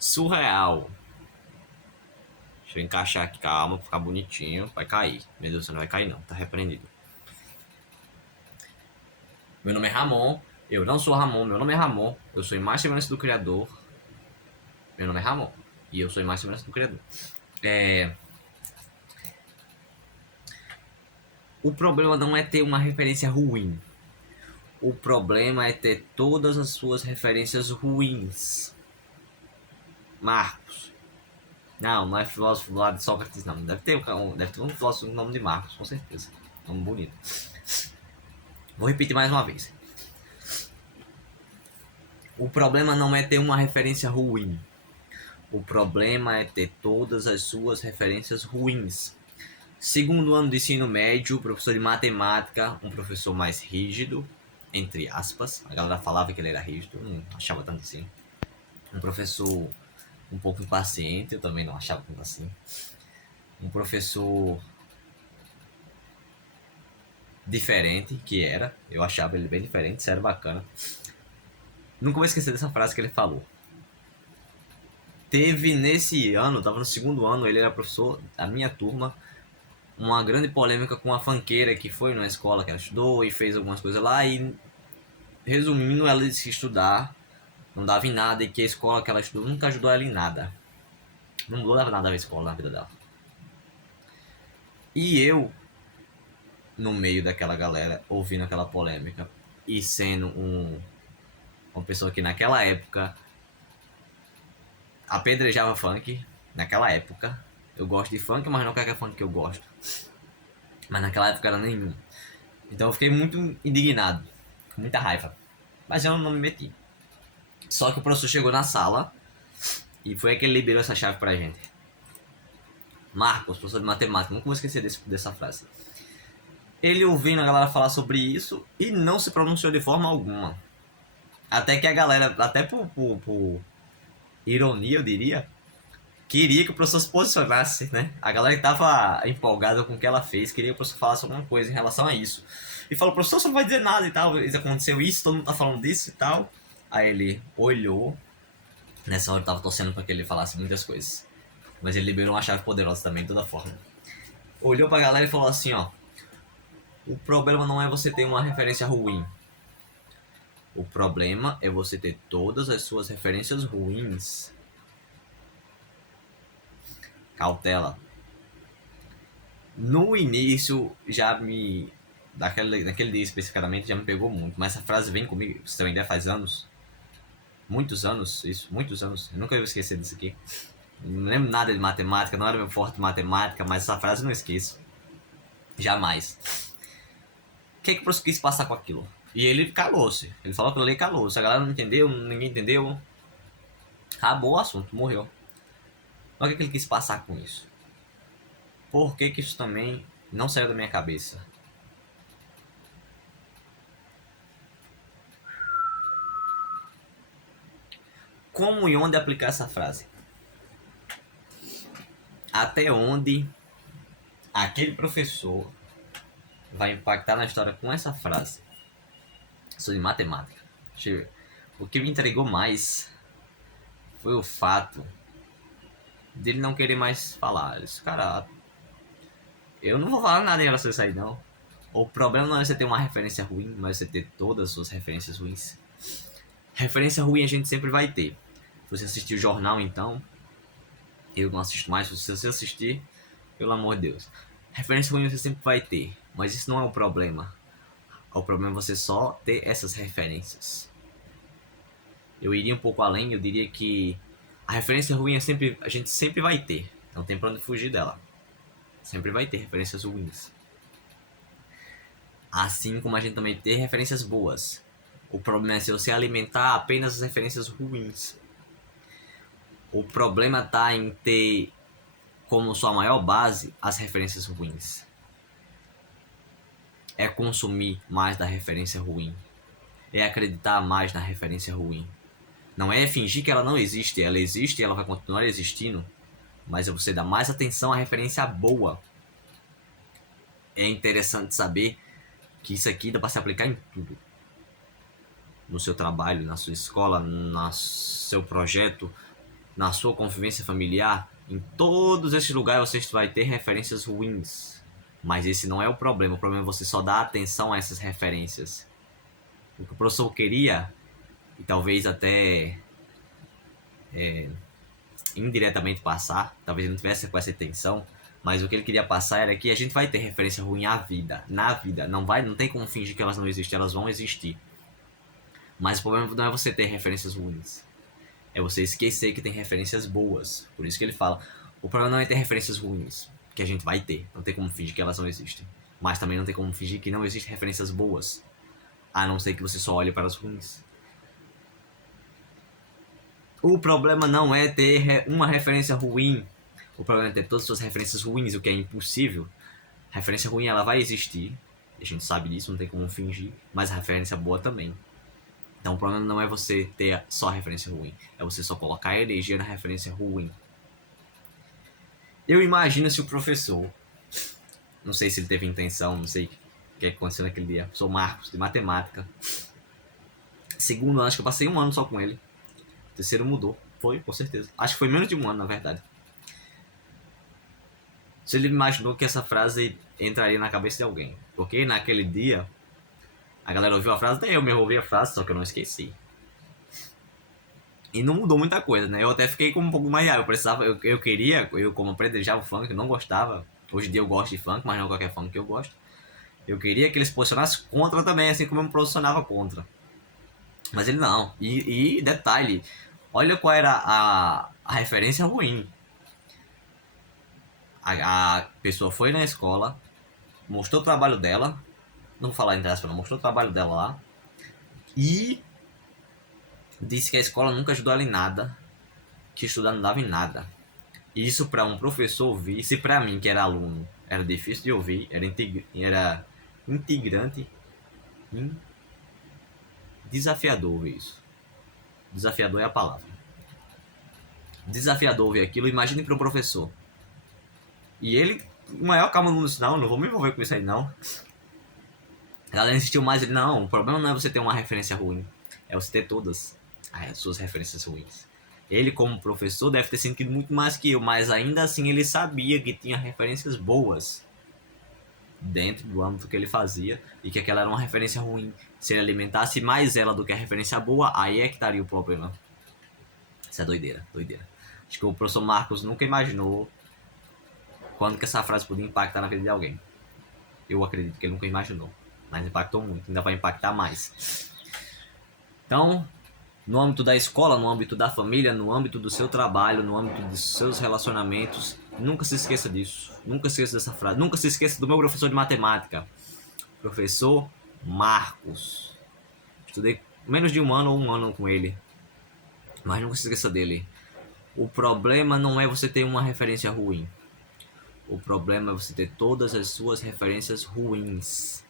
Surreal. Deixa eu encaixar aqui, calma, pra ficar bonitinho. Vai cair. Meu Deus, você não vai cair não, tá repreendido. Meu nome é Ramon. Eu não sou Ramon, meu nome é Ramon. Eu sou imagem e semelhança do Criador. Meu nome é Ramon. E eu sou imagem e semelhança do Criador. O problema não é ter uma referência ruim. O problema é ter todas as suas referências ruins. Marcos. Não é filósofo lá de Sócrates, não. Deve ter um filósofo com o nome de Marcos, com certeza. Nome bonito. Vou repetir mais uma vez. O problema não é ter uma referência ruim. O problema é ter todas as suas referências ruins. Segundo ano de ensino médio, professor de matemática, um professor mais rígido, entre aspas. A galera falava que ele era rígido, eu não achava tanto assim. Um professor um pouco impaciente, eu também não achava tanto assim. Um professor diferente, que era, eu achava ele bem diferente, sério, bacana. Nunca vou esquecer dessa frase que ele falou. Teve nesse ano, tava no segundo ano, ele era professor da minha turma, uma grande polêmica com a fanqueira que foi na escola que ela estudou e fez algumas coisas lá e, resumindo, ela disse que estudar não dava em nada e que a escola que ela estudou nunca ajudou ela em nada. Não mudou nada a escola na vida dela. E eu, no meio daquela galera, ouvindo aquela polêmica e sendo uma pessoa que naquela época apedrejava funk, naquela época, eu gosto de funk, mas não qualquer funk que eu gosto. Mas naquela época era nenhum. Então eu fiquei muito indignado, com muita raiva. Mas eu não me meti. Só que o professor chegou na sala e foi aí que ele liberou essa chave pra gente. Marcos, professor de matemática, nunca vou esquecer dessa frase. Ele ouvindo a galera falar sobre isso e não se pronunciou de forma alguma. Até que a galera, até por ironia eu diria, queria que o professor se posicionasse, né? A galera que tava empolgada com o que ela fez, queria que o professor falasse alguma coisa em relação a isso. E falou, professor, você não vai dizer nada e tal, aconteceu isso, todo mundo tá falando disso e tal. Aí ele olhou, nessa hora eu tava torcendo pra que ele falasse muitas coisas. Mas ele liberou uma chave poderosa também, de toda forma. Olhou pra galera e falou assim, ó. O problema não é você ter uma referência ruim. O problema é você ter todas as suas referências ruins. Cautela. No início, naquele dia especificamente, já me pegou muito. Mas essa frase vem comigo, você tem uma ideia, faz anos. Muitos anos, isso, muitos anos. Eu nunca vou esquecer disso aqui. Não lembro nada de matemática, não era meu forte matemática, mas essa frase eu não esqueço. Jamais. O que o professor quis passar com aquilo? E ele calou-se. Ele falou que ele calou-se. A galera não entendeu, ninguém entendeu. Acabou o assunto, morreu. Mas o que ele quis passar com isso? Por que isso também não saiu da minha cabeça? Como e onde aplicar essa frase? Até onde aquele professor vai impactar na história com essa frase? Sou de matemática. O que me entregou mais foi o fato dele não querer mais falar. Esse cara, eu não vou falar nada em relação a isso aí, não. O problema não é você ter uma referência ruim, mas você ter todas as suas referências ruins. Referência ruim a gente sempre vai ter. Se você assistir o jornal, então, eu não assisto mais. Se você assistir, pelo amor de Deus. Referência ruim você sempre vai ter, mas isso não é o problema. O problema é você só ter essas referências. Eu iria um pouco além, eu diria que a referência ruim a gente sempre vai ter. Não tem pra onde fugir dela. Sempre vai ter referências ruins. Assim como a gente também tem referências boas. O problema é se você alimentar apenas as referências ruins. O problema tá em ter como sua maior base as referências ruins. É consumir mais da referência ruim. É acreditar mais na referência ruim. Não é fingir que ela não existe. Ela existe e ela vai continuar existindo. Mas é você dar mais atenção à referência boa. É interessante saber que isso aqui dá para se aplicar em tudo. No seu trabalho, na sua escola, no seu projeto, na sua convivência familiar, em todos esses lugares você vai ter referências ruins. Mas esse não é o problema é você só dar atenção a essas referências. O que o professor queria, e talvez até indiretamente passar, talvez ele não tivesse com essa intenção, mas o que ele queria passar era que a gente vai ter referência ruim na vida, não tem como fingir que elas não existem, elas vão existir. Mas o problema não é você ter referências ruins, é você esquecer que tem referências boas. Por isso que ele fala, o problema não é ter referências ruins, que a gente vai ter, não tem como fingir que elas não existem, mas também não tem como fingir que não existem referências boas, a não ser que você só olhe para as ruins. O problema não é ter uma referência ruim. O problema é ter todas as suas referências ruins, o que é impossível. A referência ruim ela vai existir. A gente sabe disso, não tem como fingir. Mas a referência boa também. Então o problema não é você ter só a referência ruim. É você só colocar a energia na referência ruim. Eu imagino se o professor... Não sei se ele teve intenção, não sei o que aconteceu naquele dia. Sou Marcos, de matemática. Segundo, acho que eu passei um ano só com ele. Terceiro mudou. Foi, com certeza. Acho que foi menos de um ano, na verdade. Se ele imaginou que essa frase entraria na cabeça de alguém. Porque naquele dia, a galera ouviu a frase, até eu mesmo ouvi a frase, só que eu não esqueci. E não mudou muita coisa, né? Eu até fiquei com um pouco mais raiva. Eu queria, eu como apredejava o funk, eu não gostava. Hoje em dia eu gosto de funk, mas não qualquer funk que eu gosto. Eu queria que ele se posicionasse contra também, assim como eu me posicionava contra. Mas ele não. E detalhe, olha qual era a referência ruim. A pessoa foi na escola, mostrou o trabalho dela, não vou falar entre aspas, não, mostrou o trabalho dela lá, e disse que a escola nunca ajudou ela em nada, que estudar não dava em nada. E isso para um professor ouvir, se para mim que era aluno era difícil de ouvir, era integrante, desafiador ouvir isso. Desafiador é a palavra. Desafiador ouvir aquilo, imagine para um professor. E ele, o maior calma do mundo, disse, não vou me envolver com isso aí não. A galera insistiu mais, ele, não, o problema não é você ter uma referência ruim, é você ter todas as suas referências ruins. Ele, como professor, deve ter sentido muito mais que eu, mas ainda assim ele sabia que tinha referências boas dentro do âmbito que ele fazia e que aquela era uma referência ruim. Se ele alimentasse mais ela do que a referência boa, aí é que estaria o problema. Isso é doideira. Acho que o professor Marcos nunca imaginou quando que essa frase podia impactar na vida de alguém. Eu acredito que ele nunca imaginou, mas impactou muito, ainda vai impactar mais. Então, no âmbito da escola, no âmbito da família, no âmbito do seu trabalho, no âmbito dos seus relacionamentos, nunca se esqueça disso, nunca se esqueça dessa frase, nunca se esqueça do meu professor de matemática, professor Marcos. Estudei menos de um ano com ele, mas nunca se esqueça dele. O problema não é você ter uma referência ruim. O problema é você ter todas as suas referências ruins.